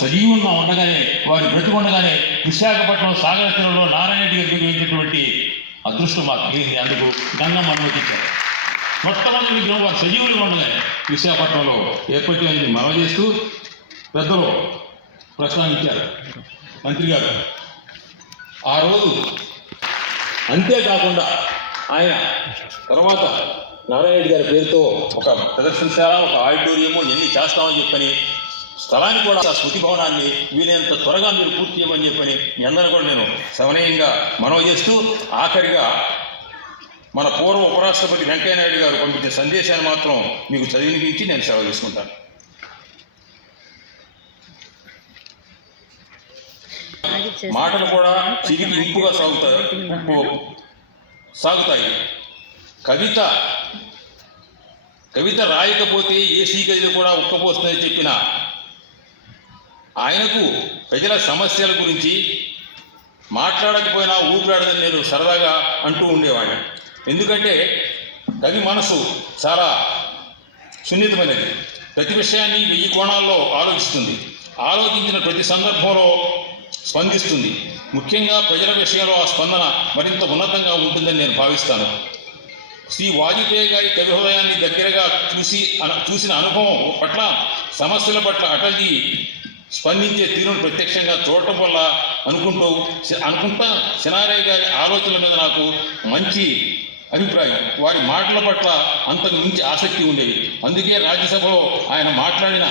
సజీవంగా ఉండగానే వారి బ్రతికుండగానే విశాఖపట్నం సాగర తీరంలో నారాయణ రెడ్డి గారికి వేసినటువంటి అదృష్టం మాకు కలిగింది. అందుకు గంగమ్మ అనుమతించారు. మొట్టమొదటి విగ్రహం వారు సజీవులుగా ఉండగానే విశాఖపట్నంలో ఏర్పడింది మనవి చేస్తూ పెద్దలు ప్రస్తావించారు మంత్రి గారు. ఆ రోజు అంతేకాకుండా ఆయన తర్వాత నారాయణ రెడ్డి గారి పేరుతో ఒక ప్రదర్శనశాల, ఒక ఆడిటోరియము ఎన్ని చేస్తామని చెప్పని స్థలాన్ని కూడా ఆ స్మృతి భవనాన్ని వీలైనంత త్వరగా మీరు పూర్తి చేయమని చెప్పని మీ అందరూ కూడా నేను సవనీయంగా మనవి చేస్తూ ఆఖరిగా మన పూర్వ ఉపరాష్ట్రపతి వెంకయ్యనాయుడు గారు పంపించిన సందేశాన్ని మాత్రం మీకు చదివినిపించి నేను సెలవు తీసుకుంటాను. మాటలు కూడా చిరికి ఇంపుగా సాగుతాయి. కవిత రాయకపోతే ఏసీ గదిలో కూడా ఉక్కపోస్తుందని చెప్పిన ఆయనకు ప్రజల సమస్యల గురించి మాట్లాడకపోయినా ఊపిరాడదని నేను సరదాగా అంటూ ఉండేవాడిని. ఎందుకంటే కవి మనసు చాలా సున్నితమైనది. ప్రతి విషయాన్ని 1000 కోణాల్లో ఆలోచిస్తుంది. ఆలోచించిన ప్రతి సందర్భంలో స్పందిస్తుంది. ముఖ్యంగా ప్రజల విషయంలో ఆ స్పందన మరింత ఉన్నతంగా ఉంటుందని నేను భావిస్తాను. శ్రీ వాజపేయి గారి కవి హృదయాన్ని దగ్గరగా చూసిన అనుభవం పట్ల, సమస్యల పట్ల అటల్జీ స్పందించే తీరును ప్రత్యక్షంగా చూడటం వల్ల అనుకుంటా సినారయ్య గారి ఆలోచనల మీద నాకు మంచి అభిప్రాయం. వారి మాటల పట్ల అంతకు మించి ఆసక్తి ఉండేది. అందుకే రాజ్యసభలో ఆయన మాట్లాడిన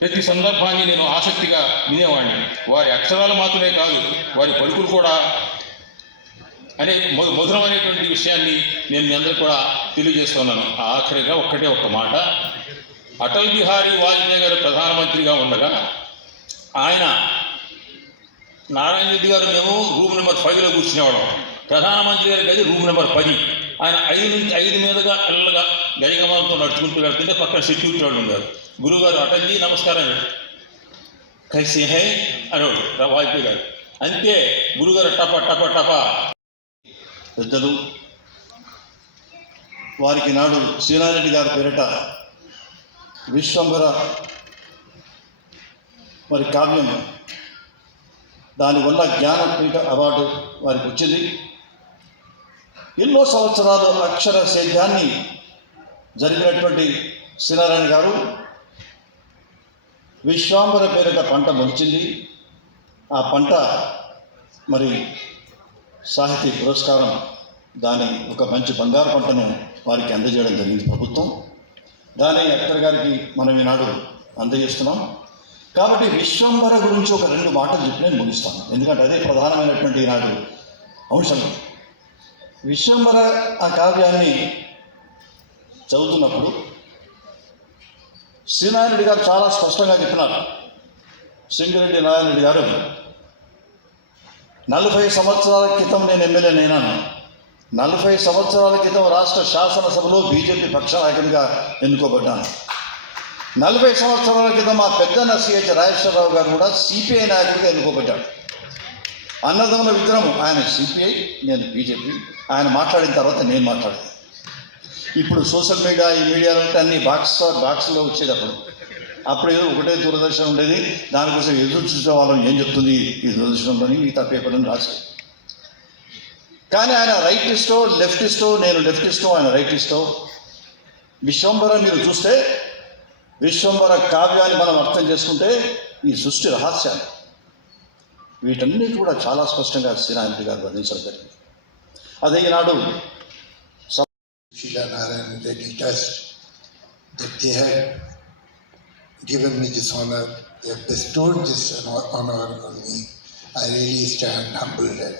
ప్రతి సందర్భాన్ని నేను ఆసక్తిగా వినేవాడిని. వారి అక్షరాలు మాత్రమే కాదు, వారి పలుకులు కూడా అనే మధురమైనటువంటి విషయాన్ని నేను మీ అందరూ కూడా తెలియజేస్తున్నాను. ఆఖరిగా ఒక్క మాట. అటల్ బిహారీ వాజ్పేయి గారు ప్రధానమంత్రిగా ఉండగా ఆయన నారాయణ రెడ్డి గారు మేము రూమ్ నెంబర్ 5లో కూర్చునేవాళ్ళం. ప్రధానమంత్రి గారి గది రూమ్ నెంబర్ 10. ఆయన 5 నుంచి 5 మీదుగా పిల్లలుగా గజగమంతో నడుచుకుంటూ వెళ్తుంటే పక్కన సెక్యూరిటీ వాళ్ళు ఉన్నారు. గురుగారు అటల్జీ నమస్కారం కలిసి హై అనేవాడు వాజ్పేయి గారు. అంతే గురుగారు టప పెద్దలు వారికి నాడు శ్రీనారెడ్డి గారి పేరిట విశ్వంబర మరి కావ్యం, దానివల్ల జ్ఞానపీఠ అవార్డు వారికి వచ్చింది. ఎన్నో సంవత్సరాలు అక్షర సేద్యాన్ని జరిపినటువంటి శ్రీనారాయణ గారు విశ్వాంబర పేరిట పంట మొలిచింది. ఆ పంట మరి సాహితీ పురస్కారం, దాని ఒక మంచి బంగారు పంటను వారికి అందజేయడం జరిగింది ప్రభుత్వం. దాని అఖ్తర్ గారికి మనం ఈనాడు అందజేస్తున్నాం. కాబట్టి విశ్వంబర గురించి ఒక 2 మాటలు చెప్పి నేను ముగిస్తాను, ఎందుకంటే అదే ప్రధానమైనటువంటి ఈనాడు అంశం. విశ్వంబర ఆ కావ్యాన్ని చదువుతున్నప్పుడు శ్రీనారాయణ గారు చాలా స్పష్టంగా చెప్పినారు. సింగిరెడ్డి నారాయణ గారు 40 సంవత్సరాల క్రితం నేను ఎమ్మెల్యేనైనాను. 40 సంవత్సరాల క్రితం రాష్ట్ర శాసనసభలో బీజేపీ పక్ష నాయకుడిగా ఎన్నుకోబడ్డాను. 40 సంవత్సరాల క్రితం మా పెద్దన్న సిహెచ్ రాజేశ్వరరావు గారు కూడా సిపిఐ నాయకుడిగా ఎన్నుకోబడ్డాడు. అన్నదమ్ముల విగ్రహం, ఆయన సిపిఐ, నేను బీజేపీ. ఆయన మాట్లాడిన తర్వాత నేను మాట్లాడాను. ఇప్పుడు సోషల్ మీడియా, ఈ మీడియాలో అన్ని బాక్స్లో వచ్చేది. అప్పుడు ఏదో ఒకటే దూరదర్శనం ఉండేది, దానికోసం ఎదురు చూసే వాళ్ళని ఏం చెప్తుంది ఈ దూరదర్శనంలోని మిగతా పేపర్లను రాసేది. కానీ ఆయన రైటిస్టో లెఫ్టిస్టో, నేను లెఫ్టిస్టో, ఆయన రైటిస్టో. విశ్వంబర మీరు చూస్తే, విశ్వంబర కావ్యాన్ని మనం అర్థం చేసుకుంటే ఈ సృష్టి రహస్యాలు వీటన్నిటి కూడా చాలా స్పష్టంగా శ్రీనారాయణ గారు వర్ణించడం జరిగింది. అదే ఈనాడు Narayan Reddy Trust that they have given me this honor, they have bestowed this honor on me. I really stand humbled and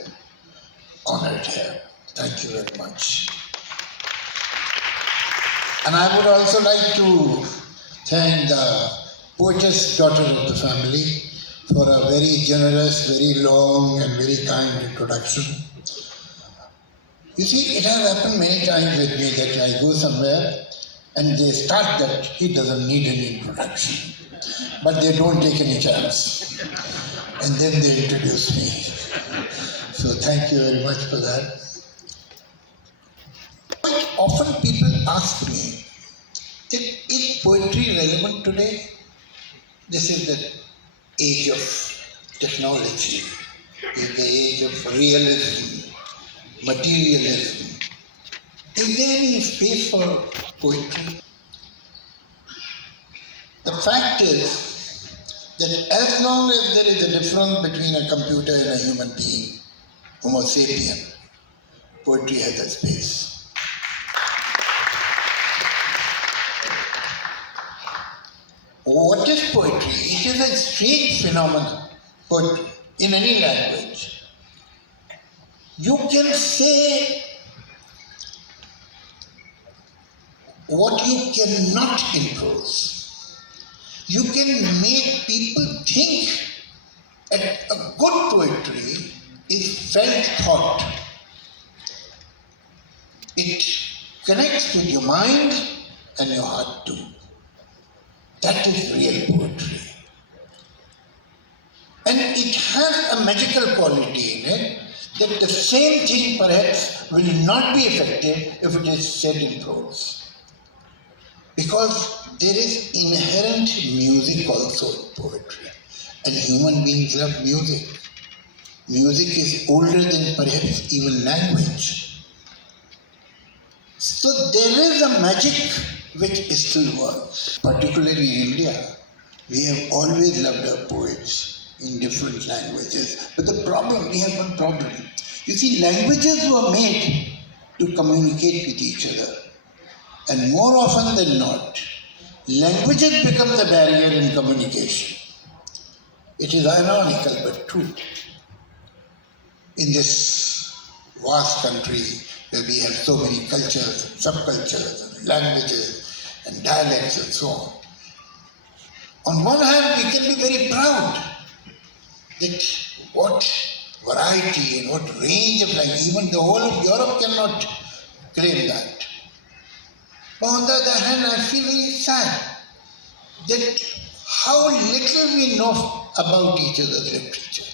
honored here. Thank you very much. And I would also like to thank the poetess daughter of the family for a very generous, very long and very kind introduction. You see, it has happened many times with me that I go somewhere and they start that he doesn't need any introduction, but they don't take any chance, and then they introduce me. So thank you very much for that. Quite often people ask me, is poetry relevant today? This is that age of technology, is the age of realism, materialism. Is there any space for poetry? The fact is that as long as there is a difference between a computer and a human being, Homo sapien, poetry has a space. What is poetry? It is a strange phenomenon, poetry, in any language. You can say what you cannot in prose. You can make people think that a good poetry is felt thought. It connects with your mind and your heart too. That is real poetry. And it has a magical quality in it that the same thing perhaps will not be effective if it is said in prose. Because there is inherent music also in poetry. And human beings love music. Music is older than perhaps even language. So there is a magic which still works. Particularly in India, we have always loved our poets in different languages. But the problem, we have one problem. You see, languages were made to communicate with each other. And more often than not, languages become the barrier in communication. It is ironical but true. In this vast country where we have so many cultures, subcultures, languages, and dialects and so on one hand, we can be very proud that what variety and what range of language, even the whole of Europe cannot claim that. But on the other hand, I feel very sad that how little we know about each other's literature.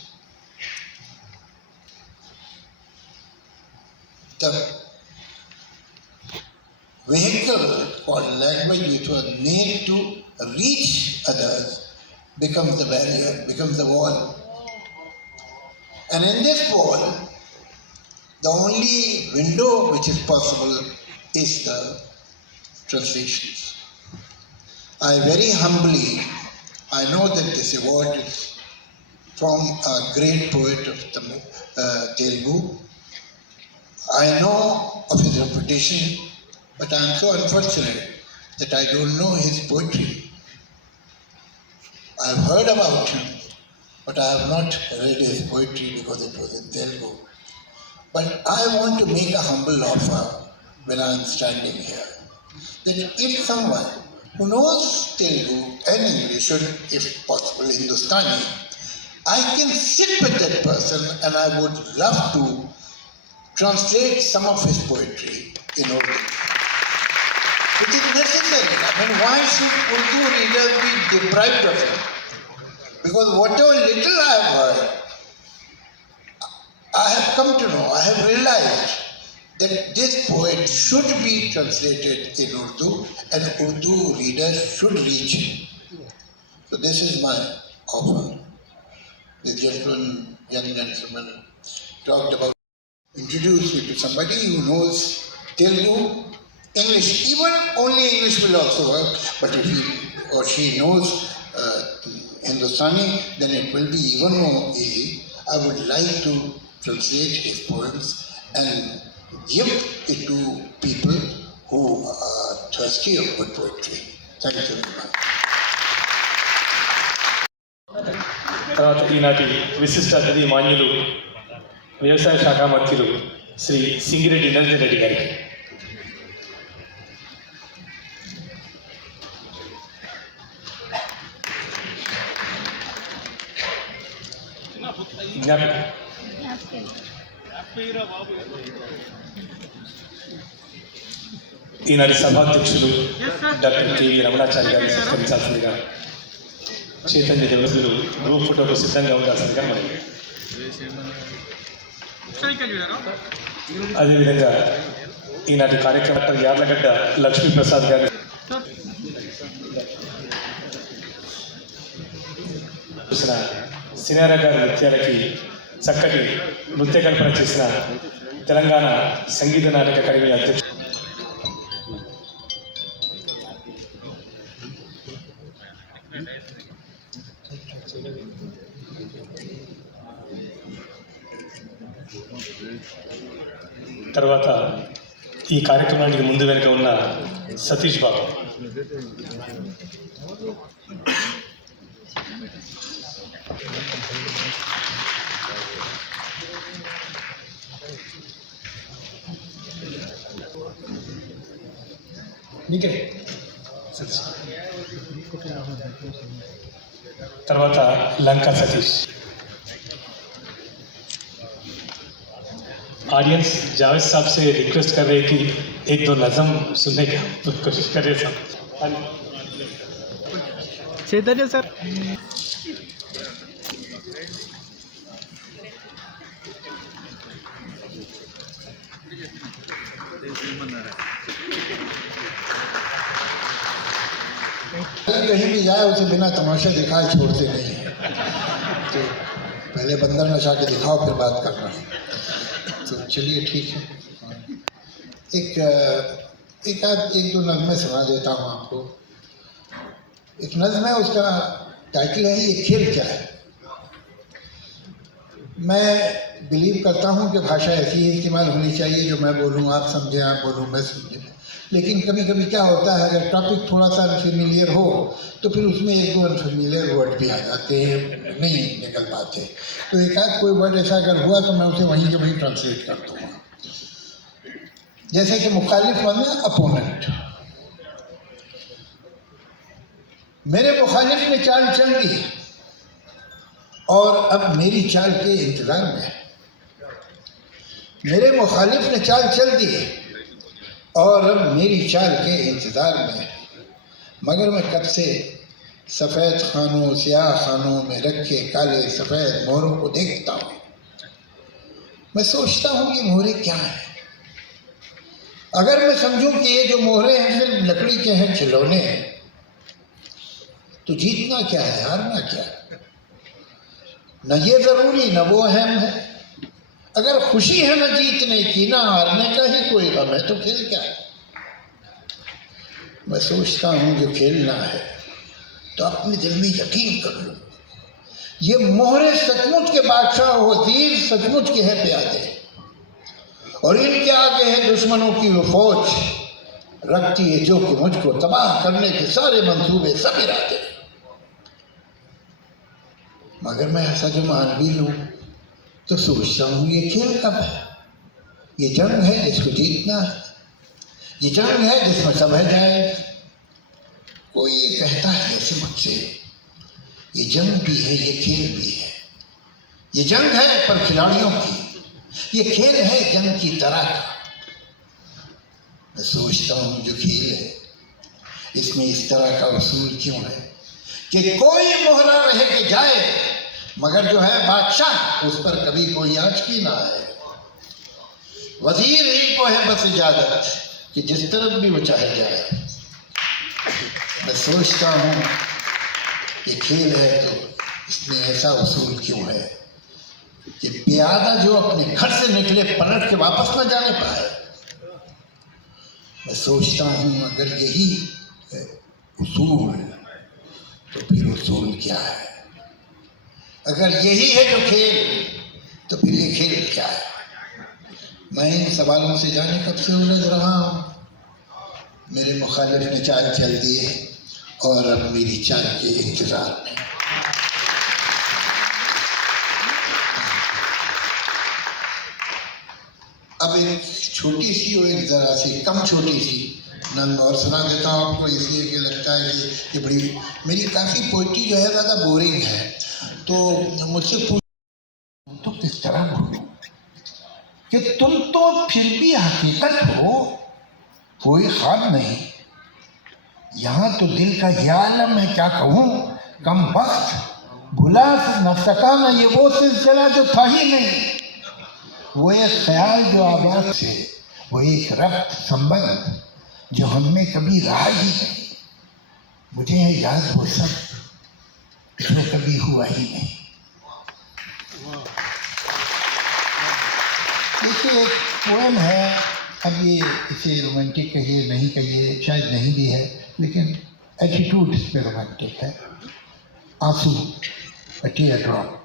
The vehicle called language, which was made to reach others, becomes the barrier, becomes the wall. And in this wall, the only window which is possible is the translations. I very humbly, I know that this award is from a great poet of Telugu. I know of his reputation, but I am so unfortunate that I don't know his poetry. I have heard about him, but I have not read his poetry because it was in Telugu. But I want to make a humble offer when I am standing here, that if someone who knows Telugu and English, or if possible Hindustani, I can sit with that person and I would love to translate some of his poetry in Urdu. It is necessary. I mean, why should Urdu readers be deprived of it? Because whatever little I have heard, I have come to know, I have realized that this poet should be translated in Urdu and Urdu readers should reach him. So this is my offer. This young gentleman talked about, introduce me to somebody who knows Telugu, English, even only English will also work, but if he or she knows Hindustani, then it will be even more easy. I would like to translate his poems and give it to people who are thirsty of good poetry. Thank you very much. తర్వాత ఈనాటి విశిష్ట అతిథి మాన్యులు వ్యవసాయ శాఖ మంత్రులు శ్రీ సింగిరెడ్డి నరేంద్ర రెడ్డి గారికి. ఈనాటి సభాధ్యక్షులు డాక్టర్ కెవి రమణాచారి గారిని సత్కరించాల్సిందిగా, చైతన్య దేవసులు గ్రూప్ ఫోటోకు సిద్ధంగా ఉండాల్సిందిగా మనకి. అదేవిధంగా ఈనాటి కార్యక్రమం యార్లగడ్డ లక్ష్మీప్రసాద్ గారి చూసిన సినారా గారి నృత్యాలకి చక్కటి నృత్య కల్పన చేసిన తెలంగాణ సంగీత నాటక అకాడమీ అధ్యక్షుడు తర్వాత ఈ కార్యక్రమానికి ముందు వెనుక ఉన్న సతీష్ బాబు, నీకే సతీష్, తర్వాత లంకా సతీష్. ऑडियंस जावेद साहब से रिक्वेस्ट कर रहे हैं कि एक दो नज़म सुनने की कोशिश करें साहब. चैतन्य सर. कहीं भी जाए उसे बिना तमाशा दिखाए छोड़ते नहीं है. तो पहले बंदर नशा के दिखाओ फिर बात करना. तो चलिए ठीक है. एक दो नज़में सुना देता हूँ आपको. एक नज़्म है, उसका टाइटल है ये खेल क्या है. मैं बिलीव करता हूँ कि भाषा ऐसी ही इस्तेमाल होनी चाहिए जो मैं बोलूँ आप समझें, आप बोलूँ मैं समझें. लेकिन कभी कभी क्या होता है, अगर टॉपिक थोड़ा सा अनफेमिलियर हो तो फिर उसमें एक दो अनफेमिलियर वर्ड भी आ जाते हैं, नहीं निकल पाते. तो एक आध कोई वर्ड ऐसा अगर हुआ तो मैं उसे वहीं के वहीं ट्रांसलेट कर दूँगा. जैसे कि मुखालिफ माने अपोनेंट. मेरे मुखालिफ ने चाल चल दी और अब मेरी चाल के इंतज़ार में है. मेरे मुखालिफ ने चाल चल दी और अब मेरी चाल के इंतज़ार में है. मगर मैं कब से सफ़ेद खानों स्याह खानों में रखे काले सफ़ेद मोहरों को देखता हूँ. मैं सोचता हूँ ये मोहरे क्या हैं. अगर मैं समझूं कि ये जो मोहरे हैं सिर्फ लकड़ी के हैं, खिलौने हैं, तो जीतना क्या है, हारना क्या है. न ये ज़रूरी न वो अहम है. अगर खुशी है न जीतने की न हारने का ही कोई गम है, तो खेल क्या है. मैं सोचता हूँ जो खेलना है तो अपने दिल में यकीन कर लो, ये मोहरे सचमुच के बादशाह वज़ीर सचमुच के हैं प्यादे, और इनके आगे है दुश्मनों की वो फौज रखती है जो कि मुझको तबाह करने के सारे मंसूबे सब इरादे. मगर मैं ऐसा जो मानवी हूँ तो सोचता हूँ ये खेल कब है. ये जंग है जिसको जीतना है. ये जंग है जिसमें सब है जाए. कोई ये कहता है ऐसे मुझसे ये जंग भी है ये खेल भी है. ये जंग है पर खिलाड़ियों की, ये खेल है जंग की तरह का. मैं सोचता हूँ जो खेल है इसमें इस तरह का उसूल क्यों है कि कोई मोहरा रह के जाए मगर जो है बादशाह उस पर कभी कोई आँच की ना आए. वजीर ही को है बस इजाजत कि जिस तरफ भी वो चाहे जाए. मैं सोचता हूँ ये खेल है तो इसमें ऐसा उसूल क्यों है कि प्यादा जो अपने घर से निकले पलट के वापस न जाने पाए. मैं सोचता हूँ अगर यही है उसूल तो फिर उसूल क्या है. अगर यही है जो खेल तो फिर ये खेल क्या है. मैं इन सवालों से जाने कब से उलझ रहा हूँ. मेरे मुखालिफ ने चाल चल दी है और अब मेरी चाल के इंतज़ार में. अब एक छोटी सी और एक ज़रा सी कम छोटी सी नज़्म और सुना देता हूँ आपको, इसलिए कि लगता है कि ये बड़ी मेरी काफ़ी पोइट्री जो है ज़्यादा बोरिंग है. तो मुझसे पूछ तो किस तरह बोलूं कि तुम तो फिर भी हकीकत हो, कोई ख्वाब नहीं. यहाँ तो दिल का ये आलम है क्या कहूँ, कम वक्त भुला न सका न ये वो सिलसिला जो था ही नहीं. वो एक ख्याल जो आवाज़ से, वो एक रब्त संबंध जो हम में कभी रहा ही नहीं. मुझे है याद वो सब जो कभी हुआ ही नहीं। देखिए, एक पोएम है, अब ये इसे रोमांटिक कहिए नहीं कहिए, शायद नहीं भी है, लेकिन एटीट्यूड इस पे रोमांटिक है। आंसू, अ टीयर ड्रॉप।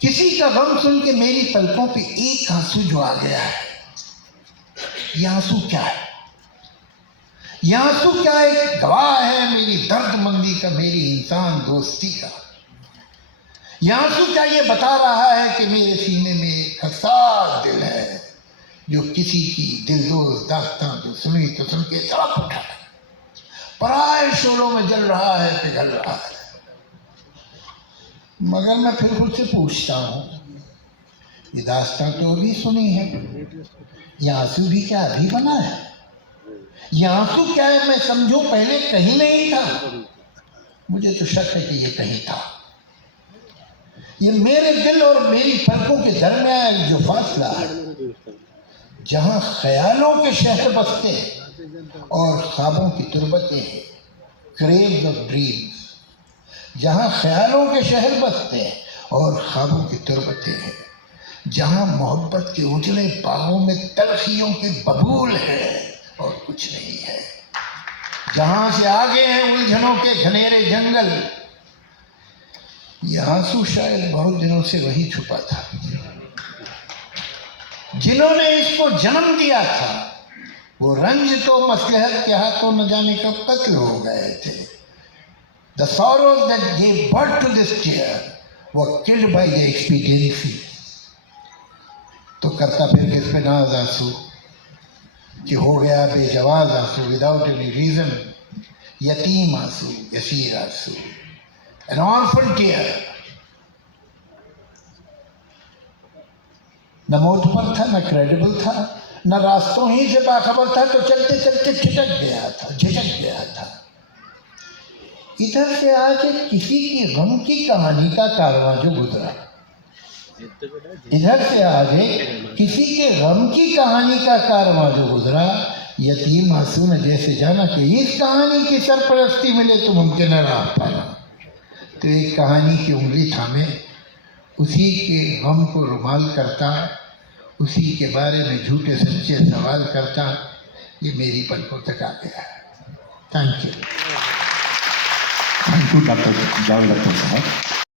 किसी का गम सुन के मेरी पलकों पे एक आंसू जो आ गया है, ये आंसू क्या है? ये आंसू क्या एक गवाह है मेरी दर्दमंदी का, मेरी इंसान दोस्ती का? ये आंसू क्या ये बता रहा है कि मेरे सीने में एक हसास दिल है, जो किसी की दिलदोज दास्तां जो सुनी तो सुन के तड़प उठा, पराए शोलों में जल रहा है, पिघल रहा है। मगर मैं फिर खुद से पूछता हूँ, ये दास्तां तो अभी सुनी है, ये आंसू भी क्या अभी बना है? ये आंसू क्या है मैं समझूं पहले कहीं नहीं था? मुझे तो शक है कि ये कहीं था। ये मेरे दिल और मेरी पलकों के दरमियान जो फासला है, जहाँ ख्यालों के शहर बसते और ख्वाबों की तुरबतें हैं, क्रेव्स ऑफ ड्रीम्स, जहाँ ख्यालों के शहर बसते हैं और ख्वाबों की तुरबतें हैं, जहाँ मोहब्बत के उजले बाहों में तलखियों के बबूल है और कुछ नहीं है, जहाँ से आगे हैं उलझनों के घनेरे जंगल, ये आंसू शायद बहुत दिनों से वही छुपा था। जिन्होंने इसको जन्म दिया था, वो रंज तो मसलहत के हाथों न जाने कब कत्ल हो गए थे। The sorrows that gave birth to this tear were killed by the expediency. तो करता फिर किस पे नाज आंसू कि हो गया बेजवाज आंसू, विदाउट एनी रीजन, यतीम आंसू, यसीर आंसू, एन ऑर्फन टीयर। न मोतबर था, न क्रेडिबल था, न रास्तों ही से बाखबर था, तो चलते चलते झिझक गया था। इधर से आके किसी की गम की कहानी का कारवां जो गुजरा, इधर से आगे किसी के गम की कहानी का कारवां जो गुजरा, यतीम आंसू ने जैसे जाना कि इस कहानी की सरपरस्ती मिले तो मुमकिन है राह पाना, तो एक कहानी की उंगली थामे उसी के गम को रुमाल करता, उसी के बारे में झूठे सच्चे सवाल करता, ये मेरी पलकों तक आ गया है। Thank you. Thank you doctor साहब।